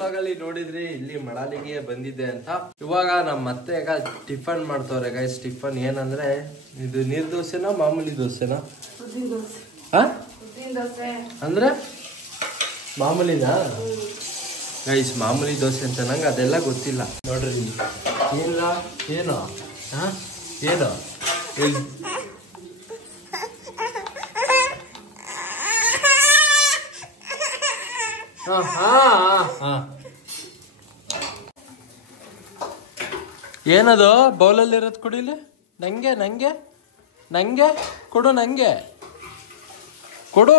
ಬ್ಲಾಗಲ್ಲಿ ನೋಡಿದ್ರಿ ಇಲ್ಲಿ ಮಳಾಲಿಗೆ ಬಂದಿದ್ದೆ ಅಂತ. ಇವಾಗ ನಮ್ಮ ಮತ್ತೆ ಈಗ ಟಿಫನ್ ಮಾಡ್ತವ್ರೆ ಗೈಸ್. ಟಿಫನ್ ಏನಂದ್ರೆ ಇದು ನೀರ್ ದೋಸೆನಾ ಮಾಮೂಲಿ ದೋಸೆನಾ? ಅಂದ್ರೆ ಮಾಮೂಲಿನಾ ಗೈಸ್? ಮಾಮೂಲಿ ದೋಸೆ ಅಂತ ನಂಗೆ ಅದೆಲ್ಲ ಗೊತ್ತಿಲ್ಲ ನೋಡ್ರಿ. ಏನಿಲ್ಲ ಏನು ಏನು ಏನದು ಬೌಲಲ್ಲಿ ಇರೋದು? ಕುಡಿಲಿ ನಂಗೆ ನಂಗೆ ನಂಗೆ ಕೊಡು, ನಂಗೆ ಕೊಡು.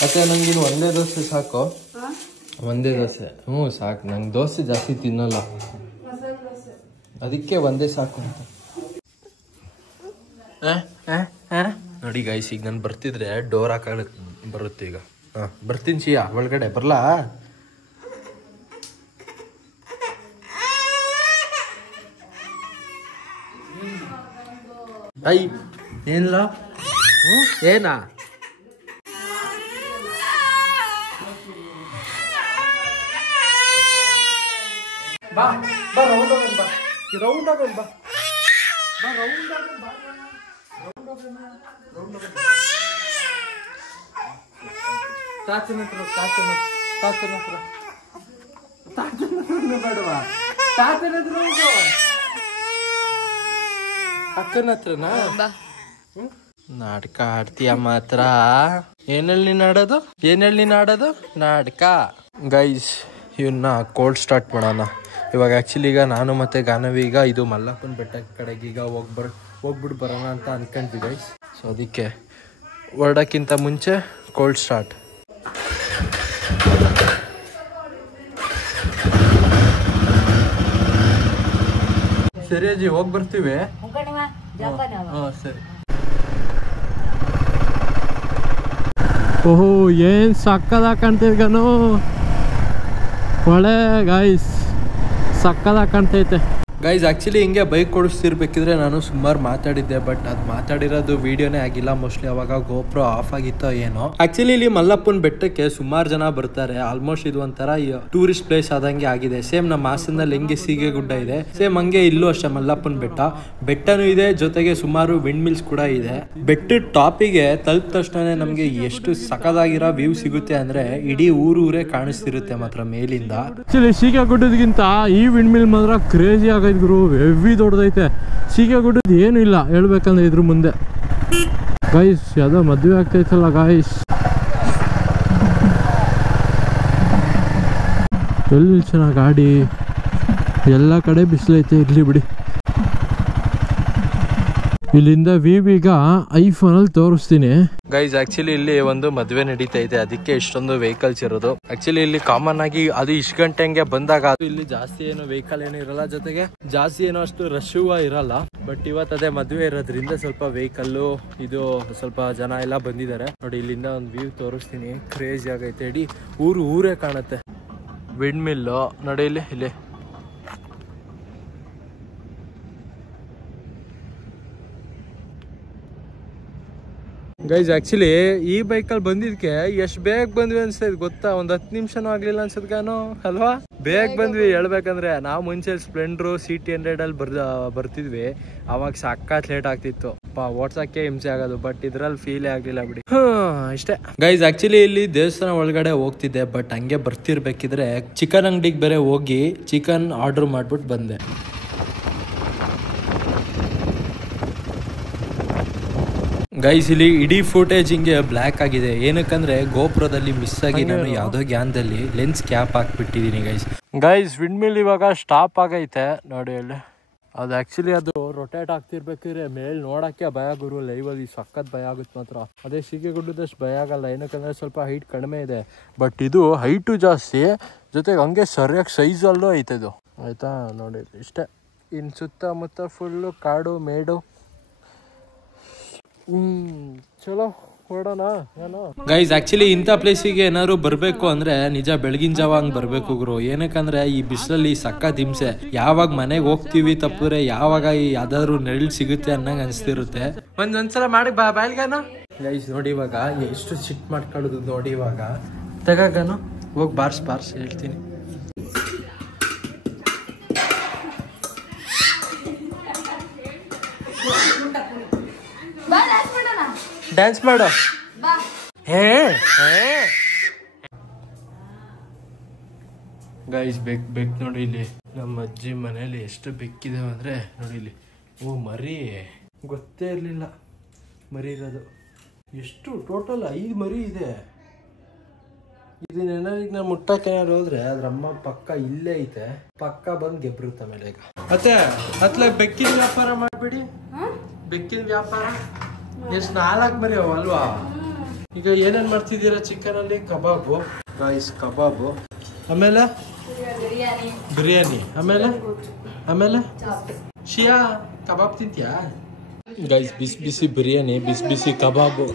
ಮತ್ತೆ ನಂಗಿನ್ನು ಒಂದೇ ದೋಸೆ ಸಾಕು. ಒಂದೇ ದೋಸೆ ಸಾಕು. ನಂಗೆ ದೋಸೆ ಜಾಸ್ತಿ ತಿನ್ನಲ್ಲ, ಅದಕ್ಕೆ ಒಂದೇ ಸಾಕು ಅಂತ. ನೋಡಿ ಗೈಸ್, ಈಗ ನಾನು ಬರ್ತಿದ್ರೆ ಡೋರ್ ಹಾಕಕ್ ಬರುತ್ತೆ. ಈಗ ಬರ್ತೀನಿ ಚಿಯಾ, ಒಳಗಡೆ ಬರ್ಲಾ? ಐ ಏನಿಲ್ಲ ಏನಾ? ಬಾ ಬಾ ರೌಂಡ್ ಹೋಗೋಣ, ಬಾ ರೌಂಡ್ ಹೋಗೋಣ, ಬಾ ಬಾ ರೌಂಡ್ ಹೋಗೋಣ, ಬಾ ರೌಂಡ್ ಹೋಗೋಣ, ರೌಂಡ್ ಹೋಗೋಣ. ತಾತನ ಹತ್ರ ತಾತನ ತಾತನ ಹತ್ರ ತಾತನ ಹತ್ರ ಬೇಡವಾ? ತಾತನ ಹತ್ರ ಹೋಗು. ಅಕ್ಕನ ಹತ್ರನಾ? ನಾಟಕ ಆಡ್ತೀಯ ಮಾತ್ರ. ಏನ್ ಹೇಳಿ ನೀನ್ ಆಡೋದು? ಏನ್ ಹೇಳಿ ನೀನ್ ಆಡೋದು? ನಾಟಕ. ಗೈಸ್, ಇವನ್ನ ಕೋಲ್ಡ್ ಸ್ಟಾರ್ಟ್ ಮಾಡೋಣ ಇವಾಗ. ಆಕ್ಚುಲಿ ಈಗ ನಾನು ಮತ್ತೆ ಗಾನವಿ ಈಗ ಇದು ಮಲ್ಲಪ್ಪನ ಬೆಟ್ಟ ಕಡೆಗೆ ಈಗ ಹೋಗ್ಬಿಟ್ಟು ಬರೋಣ ಅಂತ ಅನ್ಕೊಂಡ್ವಿ ಗೈಸ್. ಸೊ ಅದಕ್ಕೆ ಹೊರಡಕ್ಕಿಂತ ಮುಂಚೆ ಕೋಲ್ಡ್ ಸ್ಟಾರ್ಟ್. ಸರಿ ಅಜ್ಜಿ, ಹೋಗಿ ಬರ್ತೀವಿ. ಸರಿ. ಓಹೋ, ಏನ್ ಸಕ್ಕದಾಗ ಕಾಣ್ತಿದ್ಗನು. ಒಳ್ಳೆ ಗೈಸ್, ಸಕ್ಕದಾಗ ಕಾಣ್ತೈತೆ ಗೈಸ್. ಆಕ್ಚುಲಿ ಹಿಂಗೆ ಬೈಕ್ ಕೊಡಿಸ್ತಿರ್ಬೇಕಿದ್ರೆ ನಾನು ಸುಮಾರು ಮಾತಾಡಿದ್ದೆ, ಬಟ್ ಅದು ಮಾತಾಡಿರೋದು ವಿಡಿಯೋನೇ ಆಗಿಲ್ಲ. ಮೋಸ್ಟ್ಲಿ ಅವಾಗ ಗೋಪ್ರೋ ಆಫ್ ಆಗಿತ್ತೋ ಏನೋ. ಆಕ್ಚುಲಿ ಇಲ್ಲಿ ಮಲ್ಲಪ್ಪನ ಬೆಟ್ಟಕ್ಕೆ ಸುಮಾರು ಜನ ಬರ್ತಾರೆ. ಆಲ್ಮೋಸ್ಟ್ ಇದು ಒಂಥರ ಟೂರಿಸ್ಟ್ ಪ್ಲೇಸ್ ಆದಂಗೆ ಆಗಿದೆ. ಸೇಮ್ ನಮ್ಮ ಹಾಸನದಲ್ಲಿ ಹೆಂಗೆ ಸೀಗೆ ಗುಡ್ಡ ಇದೆ, ಸೇಮ್ ಹಂಗೆ ಇಲ್ಲೂ ಅಷ್ಟೇ ಮಲ್ಲಪ್ಪನ ಬೆಟ್ಟನೂ ಇದೆ, ಜೊತೆಗೆ ಸುಮಾರು ವಿಂಡ್ ಮಿಲ್ಸ್ ಕೂಡ ಇದೆ. ಬೆಟ್ಟದ ಟಾಪಿಗೆ ತಲುಪ ತಕ್ಷಣ ನಮ್ಗೆ ಎಷ್ಟು ಸಖತ್ತಾಗಿರೋ ವ್ಯೂ ಸಿಗುತ್ತೆ ಅಂದ್ರೆ ಇಡೀ ಊರೇ ಕಾಣಿಸ್ತಿರುತ್ತೆ ಮಾತ್ರ ಮೇಲಿಂದ. ಆಕ್ಚುಲಿ ಸೀಗೆ ಗುಡ್ಡದಕ್ಕಿಂತ ಈ ವಿಂಡ್ ಮಿಲ್ ಮಾತ್ರ ಕ್ರೇಜಿ ಆಗೈತೆ ಗುರು. ಹೆವಿ ದೊಡ್ಡದೈತೆ. ಸೀಗೆ ಗುಡ್ಡದ ಏನು ಇಲ್ಲ ಹೇಳ್ಬೇಕಂದ್ರೆ ಇದ್ರ ಮುಂದೆ. ಗೈಸ್, ಯಾವ್ದೋ ಮದ್ವೆ ಆಗ್ತೈತಲ್ಲ ಗೈಸ್. ಎಲ್ಲಿ ನಿಲ್ಸೋಣ ಗಾಡಿ? ಎಲ್ಲ ಕಡೆ ಬಿಸಿಲೈತೆ, ಇರ್ಲಿ ಬಿಡಿ. ಇಲ್ಲಿಂದ ಈಗ ಐಫೋನ್ ಅಲ್ಲಿ ತೋರಿಸ್ತೀನಿ ಗೈಸ್. ಆಕ್ಚುಲಿ ಇಲ್ಲಿ ಒಂದು ಮದುವೆ ನಡೀತಾ ಇದೆ, ಅದಕ್ಕೆ ಇಷ್ಟೊಂದು ವೆಹಿಕಲ್ಸ್ ಇರೋದು. ಆಕ್ಚುಲಿ ಇಲ್ಲಿ ಕಾಮನ್ ಆಗಿ ಅದು ಇಷ್ಟು ಗಂಟೆ ಹಂಗೆ ಬಂದಾಗ ಇಲ್ಲಿ ಜಾಸ್ತಿ ಏನು ವೆಹಿಕಲ್ ಏನು ಇರಲ್ಲ, ಜೊತೆಗೆ ಜಾಸ್ತಿ ಏನೋ ಅಷ್ಟು ರಶ್ ಇರಲ್ಲ. ಬಟ್ ಇವತ್ತು ಅದೇ ಮದುವೆ ಇರೋದ್ರಿಂದ ಸ್ವಲ್ಪ ವೆಹಿಕಲ್ ಇದು ಸ್ವಲ್ಪ ಜನ ಎಲ್ಲ ಬಂದಿದ್ದಾರೆ. ನೋಡಿ ಇಲ್ಲಿಂದ ಒಂದು ವ್ಯೂ ತೋರಿಸ್ತೀನಿ. ಕ್ರೇಜಿ ಆಗೈತೆ, ಇಡೀ ಊರೇ ಕಾಣುತ್ತೆ. ವಿಂಡ್ ಮಿಲ್ ನೋಡಿ ಇಲ್ಲಿ ಗೈಸ್. ಆಕ್ಚುಲಿ ಈ ಬೈಕಲ್ಲಿ ಬಂದಿದ್ಕೆ ಎಷ್ಟು ಬೇಗ ಬಂದ್ವಿ ಅನ್ಸದ್ ಗೊತ್ತಾ? ಒಂದ್ 10 ನಿಮಿಷನೂ ಆಗ್ಲಿಲ್ಲ ಅನ್ಸದ್ಗಾನು ಅಲ್ವಾ? ಬೇಗ ಬಂದ್ವಿ. ಹೇಳ್ಬೇಕಂದ್ರೆ ನಾವು ಮುಂಚೆ ಸ್ಪ್ಲೆಂಡರ್ CT100 ಅಲ್ಲಿ ಬರ್ತಿದ್ವಿ, ಅವಾಗ ಸಕ್ಕತ್ ಲೇಟ್ ಆಗ್ತಿತ್ತು. ಓಡ್ಸಕ್ಕೆ ಹಿಂಸೆ ಆಗೋದು. ಬಟ್ ಇದ್ರಲ್ಲಿ ಫೀಲೇ ಆಗ್ಲಿಲ್ಲ ಬಿಡಿ. ಇಷ್ಟೇ ಗೈಸ್. ಆಕ್ಚುಲಿ ಇಲ್ಲಿ ದೇವಸ್ಥಾನ ಒಳಗಡೆ ಹೋಗ್ತಿದ್ದೆ, ಬಟ್ ಹಂಗೆ ಬರ್ತಿರ್ಬೇಕಿದ್ರೆ ಚಿಕನ್ ಅಂಗಡಿಗೆ ಬೇರೆ ಹೋಗಿ ಚಿಕನ್ ಆರ್ಡರ್ ಮಾಡ್ಬಿಟ್ಟು ಬಂದೆ. ಗೈಸ್, ಇಲ್ಲಿ ಇಡೀ ಫುಟೇಜ್ ಹಿಂಗೆ ಬ್ಲ್ಯಾಕ್ ಆಗಿದೆ. ಏನಕ್ಕಂದ್ರೆ ಗೋಪುರದಲ್ಲಿ ಮಿಸ್ ಆಗಿ ನಾನು ಯಾವ್ದೋ ಗ್ಯಾನ್ದಲ್ಲಿ ಲೆನ್ಸ್ ಕ್ಯಾಪ್ ಹಾಕ್ಬಿಟ್ಟಿದೀನಿ ಗೈಸ್. ವಿಂಡ್ ಮಿಲ್ ಇವಾಗ ಸ್ಟಾಪ್ ಆಗೈತೆ ನೋಡಿ ಅಲ್ಲಿ. ಅದು ಆಕ್ಚುಲಿ ಅದು ರೊಟೇಟ್ ಆಗ್ತಿರ್ಬೇಕಿದ್ರೆ ಮೇಲ್ ನೋಡಕ್ಕೆ ಭಯ ಗುರು. ಲೈವ್ ಅಲ್ಲಿ ಸಖತ್ ಭಯ ಆಗುತ್ತೆ ಮಾತ್ರ. ಅದೇ ಸೀಗೆ ಗುಡ್ಡದಷ್ಟು ಭಯ ಆಗಲ್ಲ, ಏನಕ್ಕಂದ್ರೆ ಸ್ವಲ್ಪ ಹೈಟ್ ಕಡಿಮೆ ಇದೆ. ಬಟ್ ಇದು ಹೈಟು ಜಾಸ್ತಿ, ಜೊತೆಗೆ ಹಂಗೆ ಸರಿಯಾಗಿ ಸೈಜಲ್ಲೂ ಐತೆ ಇದು. ಆಯ್ತಾ ನೋಡಿ ಇಷ್ಟೇ. ಇನ್ನು ಸುತ್ತಮುತ್ತ ಫುಲ್ಲು ಕಾಡು ಮೇಡು. ಚಲೋ ಹೊರಡೋಣ ಗೈಸ್. ಆಕ್ಚುಲಿ ಇಂಥ ಪ್ಲೇಸಿಗೆ ಏನಾದ್ರು ಬರ್ಬೇಕು ಅಂದ್ರೆ ನಿಜ ಬೆಳಗಿನ ಜಾವ ಹಂಗ್ ಬರ್ಬೇಕು ಗುರು. ಏನಕ್ಕಂದ್ರೆ ಈ ಬಿಸಿಲಲ್ಲಿ ಸಖತ್ ಹಿಂಸೆ. ಯಾವಾಗ ಮನೆಗೆ ಹೋಗ್ತೀವಿ ತಪ್ಪಿದ್ರೆ ಯಾವಾಗ ಯಾವ್ದಾದ್ರು ನೆರಳು ಸಿಗುತ್ತೆ ಅನ್ನಂಗ್ ಅನ್ಸ್ತಿರುತ್ತೆ. ಒಂದ್ಸಲ ಮಾಡಿ ಬಾಲ್ಗಾನ ಗೈಸ್. ನೋಡಿ ಇವಾಗ ಎಷ್ಟು ಸಿಟ್ ಮಾಡ್ಕೊಳ್ಳೋದು ನೋಡಿ. ಇವಾಗ ತಗಾನು ಹೋಗಿ ಬಾರ್ಸ್ ಹೇಳ್ತೀನಿ. ಡ್ಯಾನ್ಸ್ ಮಾಡು. ಗೈಸ್ ಬೆಕ್ ನೋಡಿ ಇಲ್ಲಿ ನಮ್ಮ ಅಜ್ಜಿ ಮನೇಲಿ ಎಷ್ಟು ಬೆಕ್ಕಿದಾವೆ ಅಂದರೆ ನೋಡಿ ಇಲ್ಲಿ. ಓ ಮರಿ, ಗೊತ್ತೇ ಇರಲಿಲ್ಲ ಮರಿ ಇರೋದು. ಎಷ್ಟು ಟೋಟಲ್ 5 ಮರಿ ಇದೆ. ಇದನ್ನೇನಾದ್ರು ನಾವು ಮುಟ್ಟಕ್ಕೆ ಏನಾದ್ರು ಹೋದ್ರೆ ಅದ್ರಮ್ಮ ಪಕ್ಕ ಇಲ್ಲೇ ಐತೆ, ಪಕ್ಕ ಬಂದು ಗೆಬ್ರುತ್ತೆ ಆಮೇಲೆ. ಈಗ ಅತ್ಲ ಬೆಕ್ಕಿನ ವ್ಯಾಪಾರ ಮಾಡ್ಬಿಡಿ. ಬೆಕ್ಕಿನ ವ್ಯಾಪಾರ ಎಷ್ಟು 4 ಮರಿ ಅಲ್ವಾ? ಈಗ ಏನೇನ್ ಮಾಡ್ತಿದ್ದೀರಾ ಚಿಕನ್ ಅಲ್ಲಿ? ಕಬಾಬು ಗೈಸ್, ಕಬಾಬು, ಆಮೇಲೆ ಬಿರಿಯಾನಿ, ಆಮೇಲೆ ಶಿಯಾ ಕಬಾಬ್ ತಿಂತೀಯಾ ಗೈಸ್? ಬಿಸಿ ಬಿರಿಯಾನಿ, ಬಿಸಿ ಕಬಾಬು,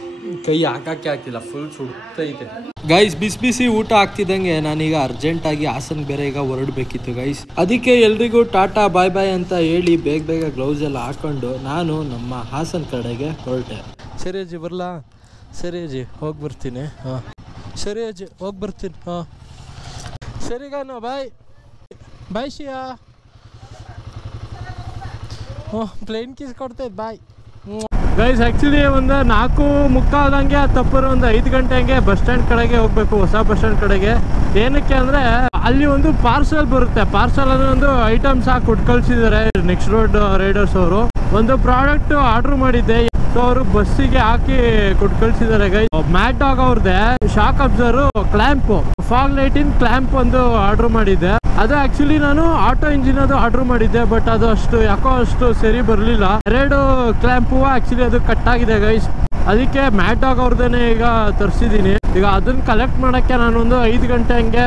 ಕೈ ಹಾಕಕ್ಕೆ ಆಗ್ತಿಲ್ಲ, ಫುಲ್ ಸುಡ್ತೈತೆ ಗೈಸ್. ಬಿಸಿ ಊಟ ಆಗ್ತಿದ್ದಂಗೆ ನಾನೀಗ ಅರ್ಜೆಂಟಾಗಿ ಹಾಸನ್ ಬೇರೆ ಈಗ ಹೊರಡ್ಬೇಕಿತ್ತು ಗೈಸ್. ಅದಕ್ಕೆ ಎಲ್ರಿಗೂ ಟಾಟಾ ಬಾಯ್ ಅಂತ ಹೇಳಿ ಬೇಗ ಗ್ಲೌಸ್ ಎಲ್ಲ ಹಾಕೊಂಡು ನಾನು ನಮ್ಮ ಹಾಸನ್ ಕಡೆಗೆ ಹೊರಟೆ. ಸರಿ ಅಜ್ಜಿ ಬರಲಾ? ಸರಿ ಅಜ್ಜಿ ಹೋಗಿ ಬರ್ತೀನಿ. ಹಾಂ ಸರಿ ಅಜ್ಜಿ ಹೋಗಿ ಬರ್ತೀನಿ. ಹಾಂ ಸರಿಗಾನು ಬಾಯ್ ಶಿಯಾ. ಪ್ಲೇನ್ ಕೀಸ್ ಕೊಡ್ತೈತೆ ಬಾಯ್. ಗೈಸ್ ಆ್ಯಕ್ಚುಲಿ ಒಂದು 4:45 ತಪ್ಪರು ಒಂದು 5 ಗಂಟೆ ಹಂಗೆ ಬಸ್ ಸ್ಟ್ಯಾಂಡ್ ಕಡೆಗೆ ಹೋಗ್ಬೇಕು, ಹೊಸ ಬಸ್ ಸ್ಟ್ಯಾಂಡ್ ಕಡೆಗೆ. ಏನಕ್ಕೆ ಅಂದರೆ ಅಲ್ಲಿ ಒಂದು ಪಾರ್ಸಲ್ ಬರುತ್ತೆ. ಪಾರ್ಸಲ್ ಅಂದರೆ ಒಂದು ಐಟಮ್ಸ್ ಹಾಕಿ ಕೊಟ್ಟು ಕಳಿಸಿದ್ದಾರೆ ನೆಕ್ಸ್ಟ್ ರೋಡ್ ರೈಡರ್ಸ್ ಅವರು. ಒಂದು ಪ್ರಾಡಕ್ಟ್ ಆರ್ಡರ್ ಮಾಡಿದ್ದೆ, ಸೊ ಅವರು ಬಸ್ಸಿಗೆ ಹಾಕಿ ಕೊಟ್ಟು ಕಳಿಸಿದ್ದಾರೆ ಗೈಸ್. ಮ್ಯಾಟ್ ಡಾಗ್ ಅವ್ರದ್ದೆ ಶಾಕ್ ಅಬ್ಸರ್ವ್ ಕ್ಲ್ಯಾಂಪ್, ಫಾಗ್ ಲೈಟಿನ್ ಕ್ಲ್ಯಾಂಪ್ ಒಂದು ಆರ್ಡರ್ ಮಾಡಿದ್ದೆ. ಅದು ಆಕ್ಚುಲಿ ನಾನು ಆಟೋ ಇಂಜಿನ್ ಅದು ಆರ್ಡರ್ ಮಾಡಿದ್ದೆ, ಬಟ್ ಅದು ಅಷ್ಟು ಸರಿ ಬರಲಿಲ್ಲ. 2 ಕ್ಲ್ಯಾಂಪು ಆಕ್ಚುಲಿ ಅದು ಕಟ್ ಆಗಿದೆ ಗೈಸ್. ಅದಕ್ಕೆ ಮ್ಯಾಟ್ ಡಾಗ್ ಅವ್ರದ್ದೇನೆ ಈಗ ತರಿಸಿದ್ದೀನಿ. ಈಗ ಅದನ್ನ ಕಲೆಕ್ಟ್ ಮಾಡೋಕ್ಕೆ ನಾನೊಂದು 5 ಗಂಟೆ ಹಂಗೆ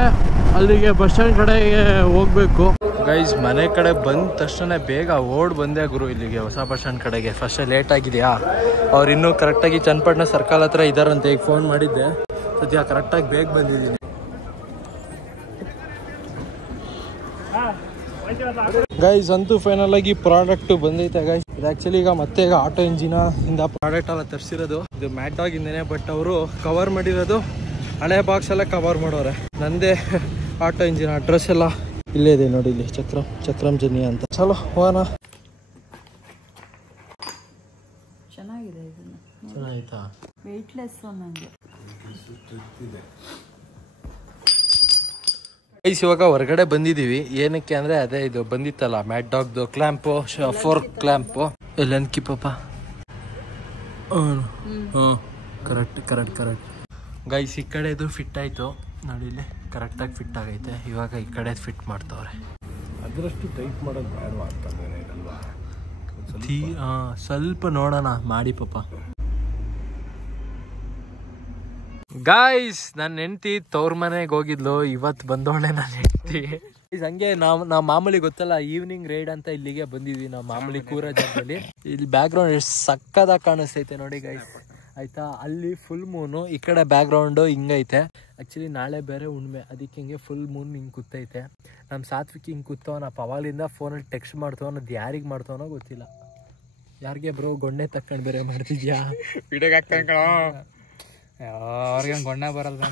ಅಲ್ಲಿಗೆ ಬಸ್ ಸ್ಟ್ಯಾಂಡ್ ಕಡೆಗೆ ಹೋಗ್ಬೇಕು ಗೈಸ್. ಮನೆ ಕಡೆ ಬಂದ ತಕ್ಷಣ ಬೇಗ ಓಡ್ ಬಂದೆ ಗುರು ಇಲ್ಲಿಗೆ ಹೊಸ ಬಸ್ ಸ್ಟ್ಯಾಂಡ್ ಕಡೆಗೆ. ಫಸ್ಟ್ ಲೇಟ್ ಆಗಿದೆಯಾ, ಅವ್ರು ಇನ್ನೂ ಕರೆಕ್ಟಾಗಿ ಚನ್ನಪಟ್ಟಣ ಸರ್ಕಲ್ ಹತ್ರ ಇದ್ದಾರಂತೆ. ಈಗ ಫೋನ್ ಮಾಡಿದ್ದೆ, ಸದ್ಯ ಕರೆಕ್ಟಾಗಿ ಬೇಗ ಬಂದಿದ್ದೀನಿ ಗೈಸ್. ಅಂತೂ ಫೈನಲ್ ಆಗಿ ಪ್ರಾಡಕ್ಟ್ ಬಂದೈತೆ ಗೈಸ್. ಇದು ಆಕ್ಚುಲಿ ಈಗ ಮತ್ತೆ ಆಟೋ ಇಂಜಿನ ಇಂದ ಪ್ರಾಡಕ್ಟ್ ಎಲ್ಲ ತರಿಸಿರೋದು. ಇದು ಮ್ಯಾಟ್ ಡಾಗ್ ಇಂದೇನೆ, ಬಟ್ ಅವರು ಕವರ್ ಮಾಡಿರೋದು ಹಳೆ ಬಾಕ್ಸ್ ಎಲ್ಲ ಕವರ್ ಮಾಡೋರೆ. ನಂದೇ ಆಟೋ ಇಂಜಿನ್ ಅಡ್ರೆಸ್ ಎಲ್ಲ ಇಲ್ಲೇ ಇದೆ ನೋಡಿ, ಇಲ್ಲಿ ಚಕ್ರಂ ಜನಿ ಅಂತ. ಚಲೋ ಹೋಗೋಣ. ಚೆನ್ನಾಗಿದೆ, ಚೆನ್ನಾಗಿತ್ತಾ? ವೆಯ್ಟ್ಲೆಸ್ ನನಗೆ. ಗೈಸ್ ಇವಾಗ ಹೊರಗಡೆ ಬಂದಿದ್ದೀವಿ. ಏನಕ್ಕೆ ಅಂದರೆ ಅದೇ ಇದು ಬಂದಿತ್ತಲ್ಲ ಮ್ಯಾಟ್ ಡಾಗ್ದು ಕ್ಲ್ಯಾಂಪು, 4 ಕ್ಲ್ಯಾಂಪು. ಎಲ್ಲನ್ ಕಿಪ್ಪಪ್ಪ. Correct guys. ಈ ಕಡೆದು ಫಿಟ್ ಆಯಿತು ನೋಡಿ, ಇಲ್ಲಿ ಕರೆಕ್ಟಾಗಿ ಫಿಟ್ ಆಗೈತೆ. ಇವಾಗ ಈ ಕಡೆ ಫಿಟ್ ಮಾಡ್ತವ್ರೆ. ಅದರಷ್ಟು ಟೈಟ್ ಮಾಡೋದು ಬೇಡವಾ ಸ್ವಲ್ಪ ನೋಡೋಣ ಮಾಡಿ ಪಾಪ. ಗಾಯ್ಸ್ ನನ್ನ ಹೆಂಡತಿ ತವ್ರ ಮನೆಗೆ ಹೋಗಿದ್ಲು, ಇವತ್ತು ಬಂದವಳೆ ನನ್ನ ಹೆಂಡತಿ. ಹಂಗೆ ನಾವು ಮಾಮೂಲಿ ಗೊತ್ತಲ್ಲ ಈವ್ನಿಂಗ್ ರೈಡ್ ಅಂತ ಇಲ್ಲಿಗೆ ಬಂದಿದ್ವಿ ನಾವು ಮಾಮೂಲಿ ಕೂರ ಜಾಗದಲ್ಲಿ. ಇಲ್ಲಿ ಬ್ಯಾಕ್ ಗ್ರೌಂಡ್ ಎಷ್ಟು ಸಕ್ಕದಾಗಿ ಕಾಣಿಸ್ತೈತೆ ನೋಡಿ ಗೈಸ್, ಆಯ್ತಾ? ಅಲ್ಲಿ ಫುಲ್ ಮೂನು, ಈ ಕಡೆ ಬ್ಯಾಕ್ ಗ್ರೌಂಡು ಹಿಂಗೈತೆ. ಆ್ಯಕ್ಚುಲಿ ನಾಳೆ ಬೇರೆ ಹುಣ್ಮೆ, ಅದಕ್ಕೆ ಹಿಂಗೆ ಫುಲ್ ಮೂನ್ ಹಿಂಗೆ ಕೂತೈತೆ. ನಮ್ಮ ಸಾತ್ವಿಕ್ ಹಿಂಗೆ ಕೂತವನ ಅವಾಗಲಿಂದ ಫೋನಲ್ಲಿ ಟೆಕ್ಸ್ಟ್ ಮಾಡ್ತವನ. ಅದು ಯಾರಿಗೆ ಮಾಡ್ತವನೋ ಗೊತ್ತಿಲ್ಲ. ಯಾರಿಗೆ ಬ್ರೋ ಗೊಣ್ಣೆ ತಕ್ಕೊಂಡು ಬೇರೆ ಮಾಡ್ತಿದ್ಯಾ? ವಿಡಿಯೋಗೆ ಹಾಕ್ತಾನೆ ಅವ್ರಿಗೆ ಗೊಣ್ಣ ಬರಲ್ಲ.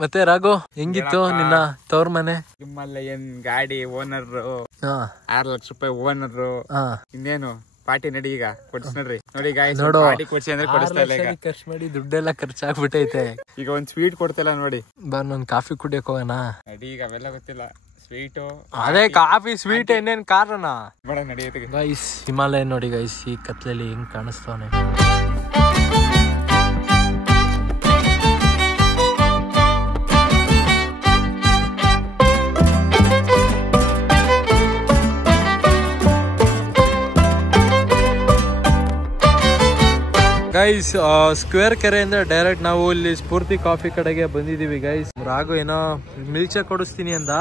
ಮತ್ತೆ ರಾಘು ಹೆಂಗಿತ್ತು ನಿನ್ನ ತವ್ರ ಮನೆ? ನಿಮ್ಮಲ್ಲ ಏನ್ ಗಾಡಿ ಓನರ್, 6 ಲಕ್ಷ ರೂಪಾಯಿ ಓನರ್, ಇನ್ನೇನು ಪಾರ್ಟಿ ನಡಿ ಈಗ ಕೊಡ್ಸ್ನಡ್ರಿ. ನೋಡಿ ನೋಡು, ಕೊಡ್ಸಿ ಅಂದ್ರೆ ಕೊಡಿಸ್ತಾ ಇಲ್ಲ. ಈಗ ಖರ್ಚು ಮಾಡಿ ದುಡ್ಡೆಲ್ಲ ಖರ್ಚಾಗ್ಬಿಟ್ಟೈತೆ. ಈಗ ಒಂದ್ ಸ್ವೀಟ್ ಕೊಡ್ತಿಲ್ಲ ನೋಡಿ. ಒಂದ್ ಕಾಫಿ ಕುಡಿಯಕ್ ಹೋಗೋಣ ನಡಿ. ಈಗ ಅವೆಲ್ಲ ಗೊತ್ತಿಲ್ಲ, ಸ್ವೀಟು ಅದೇ ಕಾಫಿ ಸ್ವೀಟ್ ಇನ್ನೇನ್ ಕಾರಣ ಬೇಡ ನಡಿಯತ್ತೆ ಗೈಸ್. ಹಿಮಾಲಯ ನೋಡಿ ಗೈಸ್, ಈ ಕತ್ಲಲ್ಲಿ ಹೆಂಗ್ ಕಾಣಿಸ್ತಾವನೆ. ಗೈಸ್ ಸ್ಕ್ವೇರ್ ಕೆರೆಯಿಂದ ಡೈರೆಕ್ಟ್ ನಾವು ಇಲ್ಲಿ ಸ್ಫೂರ್ತಿ ಕಾಫಿ ಕಡೆಗೆ ಬಂದಿದ್ದೀವಿ ಗೈಸ್. ರಾಘು ಏನೋ ಮಿಲ್ಚ ಕೊಡಿಸ್ತೀನಿ ಅಂದ,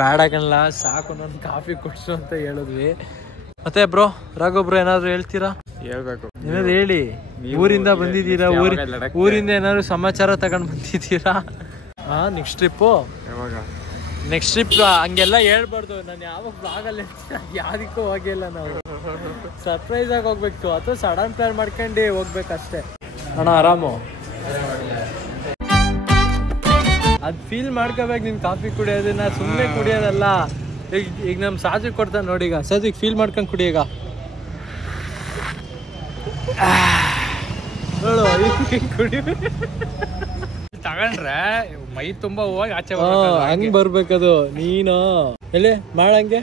ಬೇಡ ಕಣ್ಲ ಸಾಕು ನನ್ನ ಕಾಫಿ ಕೊಡ್ಸು ಅಂತ ಹೇಳಿದ್ವಿ. ಮತ್ತೆ ಬ್ರೋ ರಾಘು ಬ್ರೋ ಏನಾದ್ರು ಹೇಳ್ತೀರಾ? ಹೇಳ್ಬೇಕು, ಏನಾದ್ರು ಹೇಳಿ. ಊರಿಂದ ಬಂದಿದ್ದೀರಾ, ಊರಿಂದ ಏನಾದ್ರು ಸಮಾಚಾರ ತಗೊಂಡ್ ಬಂದಿದ್ದೀರಾ? ನೆಕ್ಸ್ಟ್ ಟ್ರಿಪ್ಪು ಯಾವಾಗ? ನೆಕ್ಸ್ಟ್ ಟ್ರಿಪ್ ಹಂಗೆಲ್ಲ ಹೇಳ್ಬಾರ್ದು. ನಾನು ಯಾವಾಗ ಬ್ಲಾಗಲ್ಲಿ ಯಾವ್ದಕ್ಕೂ ಹೋಗಿಲ್ಲ. ನಾವು ಸರ್ಪ್ರೈಸ್ ಆಗಿ ಹೋಗ್ಬೇಕು ಅಥವಾ ಸಡನ್ ಪ್ಲಾನ್ ಮಾಡ್ಕೊಂಡು ಹೋಗ್ಬೇಕಷ್ಟೇ. ಅಣ್ಣ ಆರಾಮು? ಅದ್ ಫೀಲ್ ಮಾಡ್ಕೋಬೇಕು ನೀನ್ ಕಾಫಿ ಕುಡಿಯೋದನ್ನ, ಸುಮ್ಮನೆ ಕುಡಿಯೋದಲ್ಲ. ಈಗ ನಮ್ ಸಾಜಿಗ್ ಕೊಡ್ತಾನೆ ನೋಡಿ, ಈಗ ಸಾಜಿಗ್ ಫೀಲ್ ಮಾಡ್ಕೊಂಡ್ ಕುಡಿಯೀಗ ನೋಡು. ಕುಡಿ ತಗೊಂಡ್ರೆ ಮೈ ತುಂಬಾ ಹೋಗಿ ಆಚೆ ಹಂಗ್ ಬರ್ಬೇಕದು. ನೀನು ಎಲ್ಲಿ ಮಾಡಂಗೆ